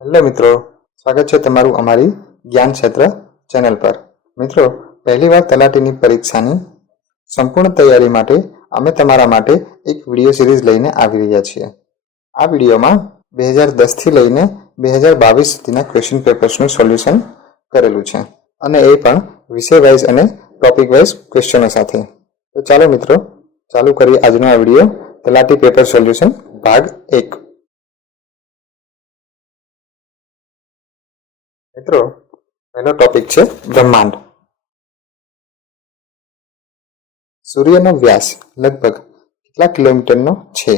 Hello મિત્રો, સ્વાગત છે તમારું અમારી જ્ઞાન ક્ષેત્ર ચેનલ પર. મિત્રો, પહેલીવાર તલાટીની પરીક્ષાની સંપૂર્ણ તૈયારી માટે અમે તમારા માટે એક વિડીયો સિરીઝ લઈને આવી રહ્યા છીએ. આ વિડીયોમાં 2010થી લઈને 2022 સુધીના ક્વેશ્ચન પેપર્સનું સોલ્યુશન કરેલું છે અને એ પણ વિષય વાઇઝ અને ટોપિક વાઇઝ ક્વેશ્ચનો સાથે. તો ચાલો મિત્રો, ચાલુ કરીએ આજનો આ વિડીયો. તલાટી પેપર સોલ્યુશન ભાગ 1. મિત્રો, પહેલો ટોપિક છે બ્રહ્માંડ. સૂર્યનો વ્યાસ લગભગ કેટલા કિલોમીટરનો છે?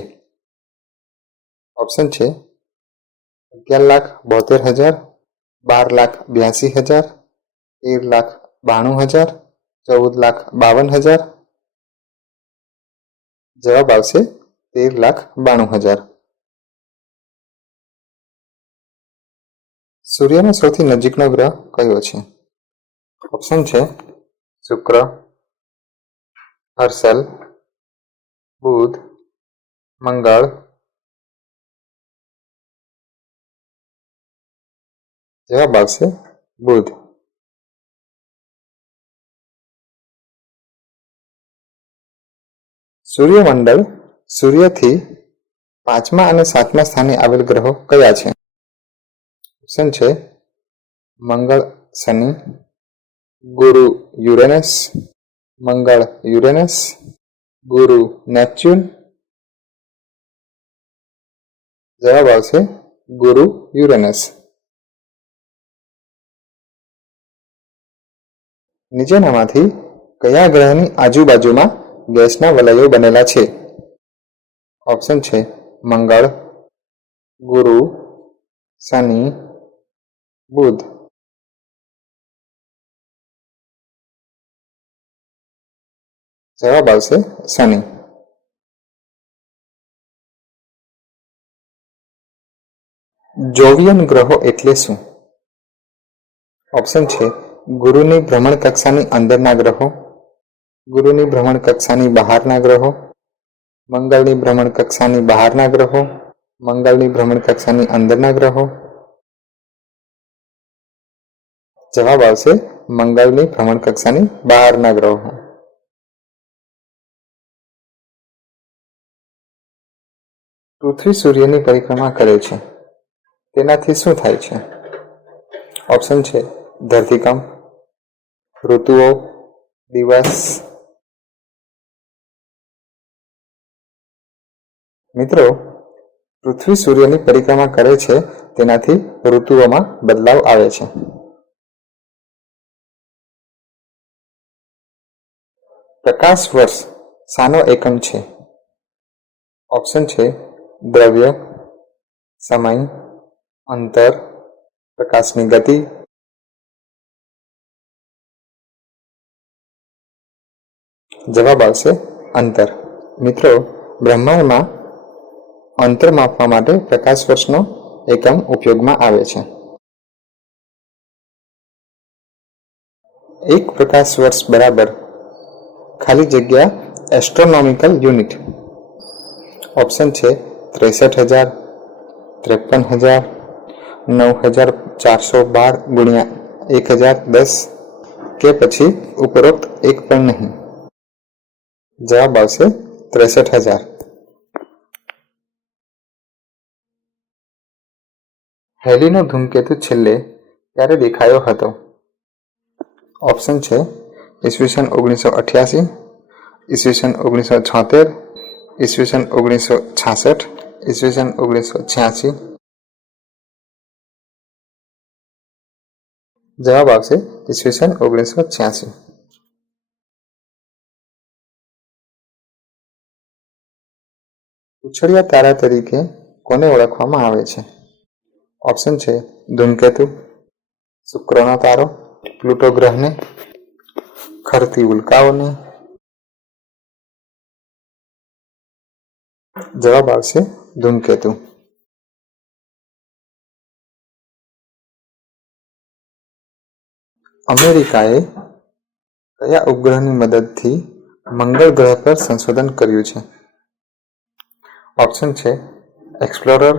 ઓપ્શન છે 11,72,000, 12,82,000, 13,92,000, 14,52,000. જવાબ આવશે 13,92,000. સૂર્યનો સૌથી નજીકનો ગ્રહ કયો છે? ઓપ્શન છે શુક્ર, હર્ષલ, બુધ, મંગળ. જવાબ આવશે બુધ. સૂર્યમંડળ સૂર્યથી 5મા અને 7મા સ્થાને આવેલ ગ્રહો કયા છે? ઓપ્શન છે મંગળ, શનિ, ગુરુ, યુરેનસ, મંગળ, યુરેનસ, ગુરુ, નેપચ્યુન. જવાબ આવશે ગુરુ, યુરેનસ. નીચેનામાંથી કયા ગ્રહની આજુબાજુમાં ગેસના વલયો બનેલા છે? ઓપ્શન છે મંગળ, ગુરુ, શનિ, બુધ. જવાબ આવશે શનિ. જોવિયન ગ્રહો એટલે શું? ઓપ્શન છે ગુરુની ભ્રમણ કક્ષાની અંદરના ગ્રહો, ગુરુની ભ્રમણ કક્ષાની બહારના ગ્રહો, મંગળની ભ્રમણ કક્ષાની બહારના ગ્રહો, મંગળની ભ્રમણ કક્ષાની અંદરના ગ્રહો. જવાબ આવશે મંગળની ભ્રમણ કક્ષાની બહારના ગ્રહો. પૃથ્વી સૂર્યની પરિક્રમા કરે છે, તેનાથી શું થાય છે? ઓપ્શન છે ધરતીકંપ, ઋતુઓ, દિવસ. મિત્રો, પૃથ્વી સૂર્યની પરિક્રમા કરે છે તેનાથી ઋતુઓમાં બદલાવ આવે છે. પ્રકાશ વર્ષ શાનો એકમ છે? ઓપ્શન છે દ્રવ્ય, સમય, અંતર, પ્રકાશની ગતિ. જવાબ આવશે અંતર. મિત્રો, બ્રહ્માંડમાં અંતર માપવા માટે પ્રકાશ વર્ષનો એકમ ઉપયોગમાં આવે છે. એક પ્રકાશ વર્ષ બરાબર ખાલી જગ્યા એસ્ટ્રોનોમિકલ યુનિટ. ઓપ્શન છે 63,000, 53,000, 9,412 ગુણ્યા 1,010 કે પછી ઉપરોક્ત એક પણ નહીં. જવાબ આવશે 63,000. હેલીનો ધૂમકેતુ છેલ્લે ક્યારે દેખાયો હતો? ઓપ્શન છે ઈસવીસન 1988, ઈસવીસન 1976, ઈસવીસન 1966, ઈસવીસન 1986. જવાબ આવશે ઈસવીસન 1986. ઉછળિયા તારા તરીકે કોને ઓળખવામાં આવે છે? ઓપ્શન છે ધૂમકેતુ, શુક્રનો તારો, પ્લુટો ગ્રહને, ખરતી ઉલ્કાઓને. જવાબ આવશે ધૂમકેતુ. અમેરિકાએ કયા ઉપગ્રહની મદદથી મંગળ ગ્રહ પર સંશોધન કર્યું છે? ઓપ્શન છે એક્સપ્લોરર,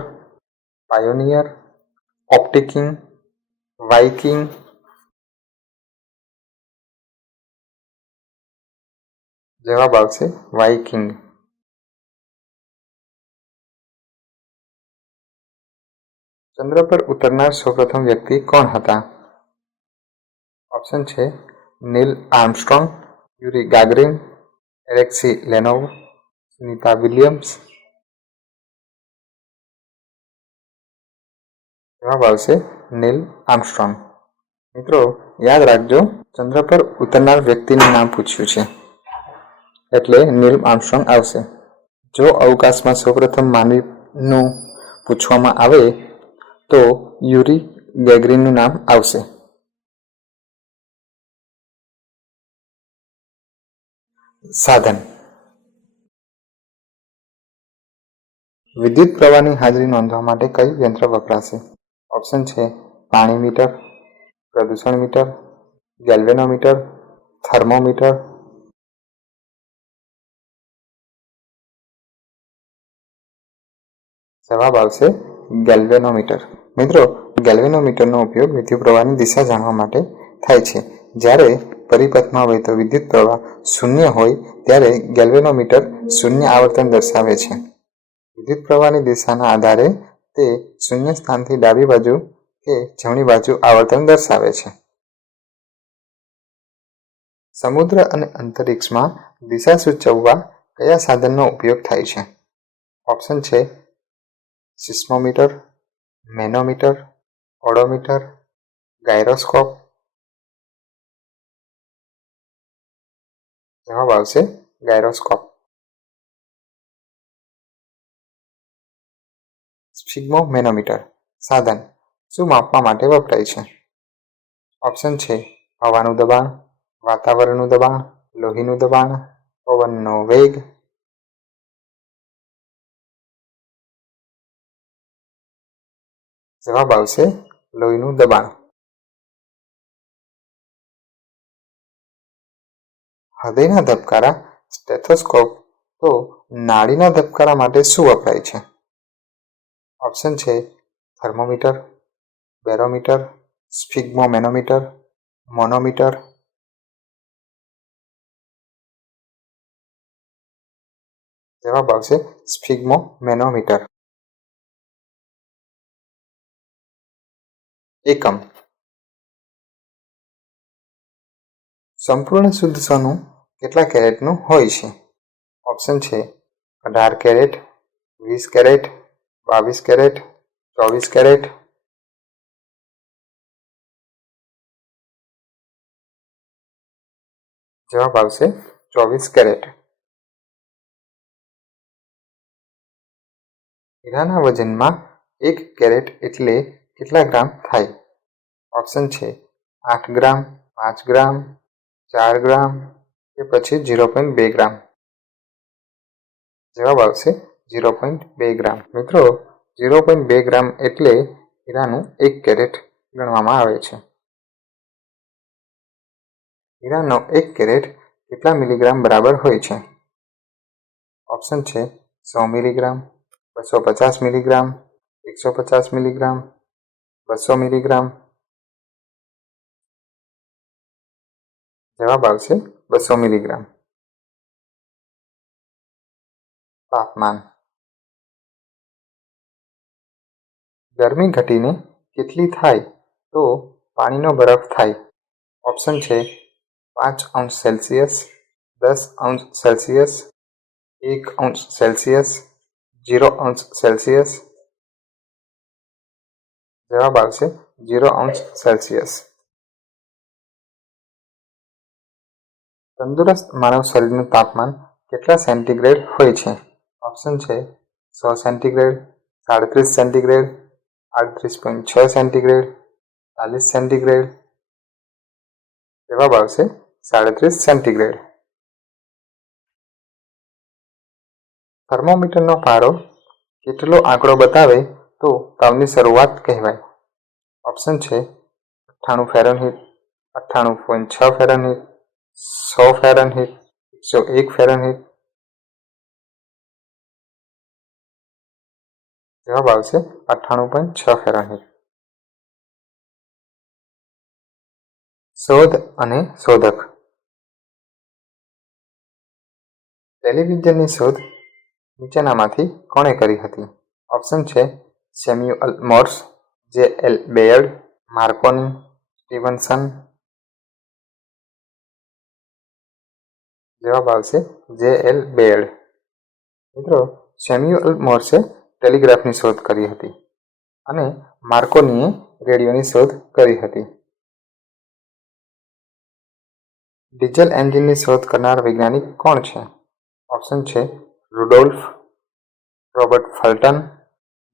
પાયોનિયર, ઓપ્ટિકિંગ, વાઇકિંગ, જવાબ આવશે વાઇકિંગ. ચંદ્ર પર ઉતરનાર સૌપ્રથમ વ્યક્તિ કોણ હતા? ઓપ્શન છે નીલ Armstrong, યુરી ગાગરીન, Alexei Leonov, Sunita Williams. જવાબ આવશે નીલ આર્મસ્ટ્રોંગ. મિત્રો યાદ રાખજો, ચંદ્ર પર ઉતરનાર વ્યક્તિનું નામ પૂછ્યું છે એટલે નીલ આર્મસ્ટ્રોંગ આવશે. જો અવકાશમાં સૌપ્રથમ માનવીનું પૂછવામાં આવે તો યુરી ગેગરીનનું નામ આવશે. સાધન. વિદ્યુત પ્રવાહની હાજરી નોંધવા માટે કયું યંત્ર વપરાશે? ઓપ્શન છે પાણી મીટર, પ્રદૂષણ મીટર, ગેલ્વેનોમીટર, થર્મોમીટર. જવાબ આવશે ગેલ્વેનોમીટર. મિત્રો ગેલ્વેનોમીટરનો ઉપયોગ વિદ્યુત પ્રવાહની દિશા જાણવા માટે થાય છે. જ્યારે પરિપથમાં વહેતો વિદ્યુત પ્રવાહ શૂન્ય હોય ત્યારે ગેલ્વેનોમીટર શૂન્ય આવર્તન દર્શાવે છે. વિદ્યુત પ્રવાહની દિશાના આધારે તે શૂન્ય સ્થાનથી ડાબી બાજુ કે જમણી બાજુ આવર્તન દર્શાવે છે. સમુદ્ર અને અંતરિક્ષમાં દિશા સૂચવવા કયા સાધનનો ઉપયોગ થાય છે? ઓપ્શન છે સિસ્મોમીટર, મેનોમીટર, ઓડોમીટર, ગાયરોસ્કોપ. જવાબ આવશે ગાયરોસ્કોપ. સ્ફિગ્મોમેનોમીટર સાધન શું માપવા માટે વપરાય છે? ઓપ્શન છે હવાનું દબાણ, વાતાવરણનું દબાણ, લોહીનું દબાણ, પવનનો વેગ. જવાબ આવશે લોહીનું દબાણ. હૃદયના ધબકારા સ્ટેથોસ્કોપ તો નાડીના ધબકારા માટે શું વપરાય છે? ઓપ્શન છે થર્મોમીટર, બેરોમીટર, સ્ફિગ્મોમેનોમીટર, મોનોમીટર. જવાબ આવશે સ્ફિગ્મોમેનોમીટર. એકમ. સંપૂર્ણ શુદ્ધ સોનું કેટલા કેરેટનું હોય છે? ઓપ્શન છે 18 કેરેટ, 20 કેરેટ, 22 કેરેટ, 24 કેરેટ. જવાબ આવશે 24 કેરેટ. હીરાના વજનમાં 1 કેરેટ એટલે કેટલા ગ્રામ થાય? ઓપ્શન છે 8 ગ્રામ, 5 ગ્રામ, 4 ગ્રામ કે પછી 0.2 ગ્રામ. જવાબ આવશે 0.2 ગ્રામ. મિત્રો 0.2 ગ્રામ એટલે હીરાનું 1 કેરેટ ગણવામાં આવે છે. હીરાનો 1 કેરેટ કેટલા મિલીગ્રામ બરાબર હોય છે? ઓપ્શન છે 100 મિલીગ્રામ, 250 મિલીગ્રામ, 150 મિલીગ્રામ, 200 મિલીગ્રામ. જવાબ આવશે 200 મિલીગ્રામ. તાપમાન. ગરમી ઘટીને કેટલી થાય તો પાણીનો બરફ થાય? ઓપ્શન છે 5 અંશ સેલ્સિયસ, 10 અંશ સેલ્સિયસ, 1 અંશ સેલ્સિયસ, 0 અંશ સેલ્સિયસ. જવાબ આવશે 0 અંશ સેલ્સિયસ. તંદુરસ્ત માનવ શરીરનું તાપમાન કેટલા સેન્ટીગ્રેડ હોય છે? ઓપ્શન છે 100 સેન્ટીગ્રેડ, 37 સેન્ટીગ્રેડ, 38.6 સેન્ટીગ્રેડ, 40 સેન્ટીગ્રેડ. જવાબ આવશે 37 સેન્ટીગ્રેડ. થર્મોમીટરનો પારો કેટલો આંકડો બતાવે તો તાવની શરૂઆત કહેવાય? ઓપ્શન છે 98 ફેરનહીટ, 98.6 ફેરનહીટ, 100 ફેરનહીટ, 101 ફેરનહીટ. જવાબ આવશે 98.6 ફેરનહીટ. શોધ અને શોધક. ટેલિવિઝનની શોધ નીચેનામાંથી કોણે કરી હતી? ઓપ્શન છે સેમ્યુઅલ મોર્સ, જે.એલ. બેયર્ડ, માર્કોની, સ્ટીવનસન. જવાબ આવશે જે.એલ. બેયર્ડ. મિત્રો, સેમ્યુઅલ મોર્સે ટેલિગ્રાફની શોધ કરી હતી અને માર્કોનીએ રેડિયોની શોધ કરી હતી. ડીઝલ એન્જિનની શોધ કરનાર વૈજ્ઞાનિક કોણ છે? ઓપ્શન છે Rudolf, Robert ફલ્ટન,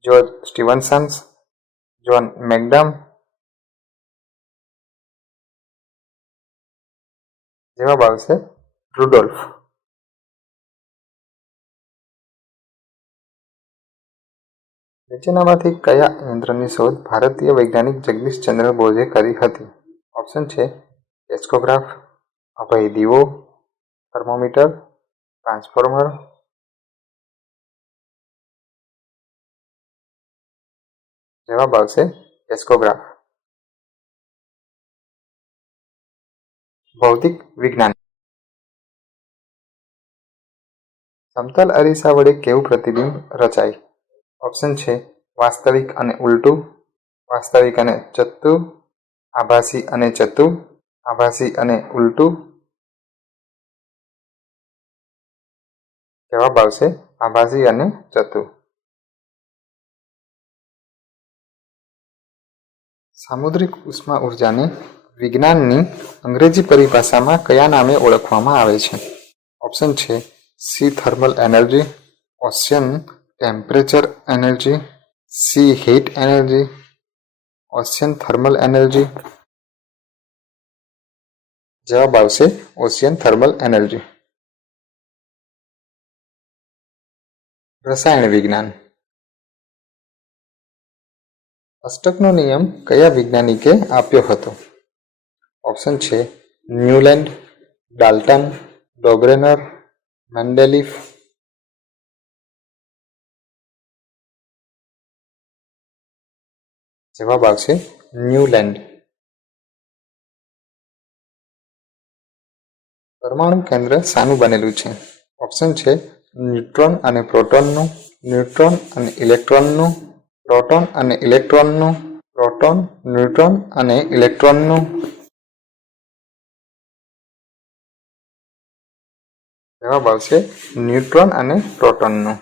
George Stevenson, John મેકડમ. જવાબ આવશે રુડોલ્ફ. નીચેનામાંથી કયા યંત્રની શોધ ભારતીય વૈજ્ઞાનિક જગદીશ ચંદ્ર બોઝે કરી હતી? ઓપ્શન છે ટેસ્કોગ્રાફ, અભય દીવો, થર્મોમીટર, ટ્રાન્સફોર્મર. જવાબ આવશે ટેસ્કોગ્રાફ. ભૌતિક વિજ્ઞાન. સમતલ અરીસા વડે કેવું પ્રતિબિંબ રચાય? ઓપ્શન છે વાસ્તવિક અને ઉલટું, વાસ્તવિક અને ચત્તુ, આભાસી અને ચત્તુ, આભાસી અને ઉલટું. જવાબ આવશે આભાસી અને ચત્તુ. સામુદ્રિક ઉષ્મા ઉર્જાને વિજ્ઞાનની અંગ્રેજી પરિભાષામાં કયા નામે ઓળખવામાં આવે છે? ઓપ્શન છે C thermal energy, ocean temperature energy, C heat energy, ocean thermal energy. જવાબ આવશે ઓશિયન થર્મલ એનર્જી. રસાયણ વિજ્ઞાન. અષ્ટકનો નિયમ કયા વૈજ્ઞાનિકે આપ્યો હતો? ઓપ્શન છે ન્યુલેન્ડ, ડાલ્ટન, ડોબ્રેનર, મેન્ડેલીફ. જવાબ આવશે ન્યુલેન્ડ. પરમાણુ કેન્દ્ર શાનું બનેલું છે? ઓપ્શન છે ન્યુટ્રોન અને પ્રોટોનનું, ન્યુટ્રોન અને ઇલેક્ટ્રોનનું, પ્રોટોન અને ઇલેક્ટ્રોનનું, પ્રોટોન, ન્યુટ્રોન અને ઇલેક્ટ્રોનનું. જવાબ આવશે ન્યુટ્રોન અને પ્રોટોનનું.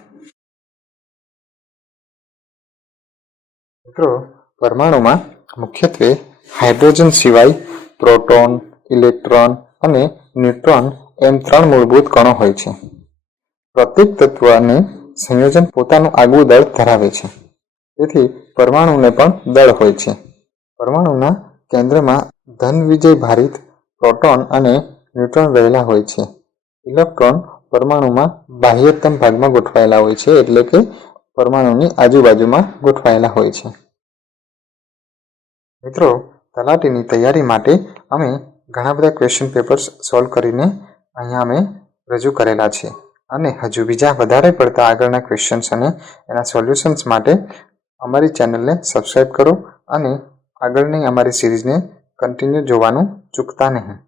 મિત્રો, પરમાણુમાં મુખ્યત્વે હાઇડ્રોજન સિવાય પ્રોટોન, ઇલેક્ટ્રોન અને ન્યુટ્રોન એમ 3 મૂળભૂત કણો હોય છે. પ્રત્યેક તત્વને સંયોજન પોતાનું આગવું દળ ધરાવે છે. તેથી પરમાણુને પણ દળ હોય છે. પરમાણુના કેન્દ્રમાં ધન વિજય ભારિત પ્રોટોન અને ન્યુટ્રોન રહેલા હોય છે. ઇલેક્ટ્રોન પરમાણુમાં બાહ્યતમ ભાગમાં ગોઠવાયેલા હોય છે, એટલે કે પરમાણુની આજુબાજુમાં ગોઠવાયેલા હોય છે. મિત્રો, તલાટીની તૈયારી માટે અમે ઘણા બધા ક્વેશ્ચન પેપર્સ સોલ્વ કરીને અહીંયા અમે રજૂ કરેલા છે અને હજુ બીજા વધારે પડતા આગળના ક્વેશ્ચન્સ અને એના સોલ્યુશન્સ માટે અમારી ચેનલને સબસ્ક્રાઈબ કરો અને આગળની અમારી સિરીઝને કન્ટિન્યુ જોવાનું ચૂકતા નહીં.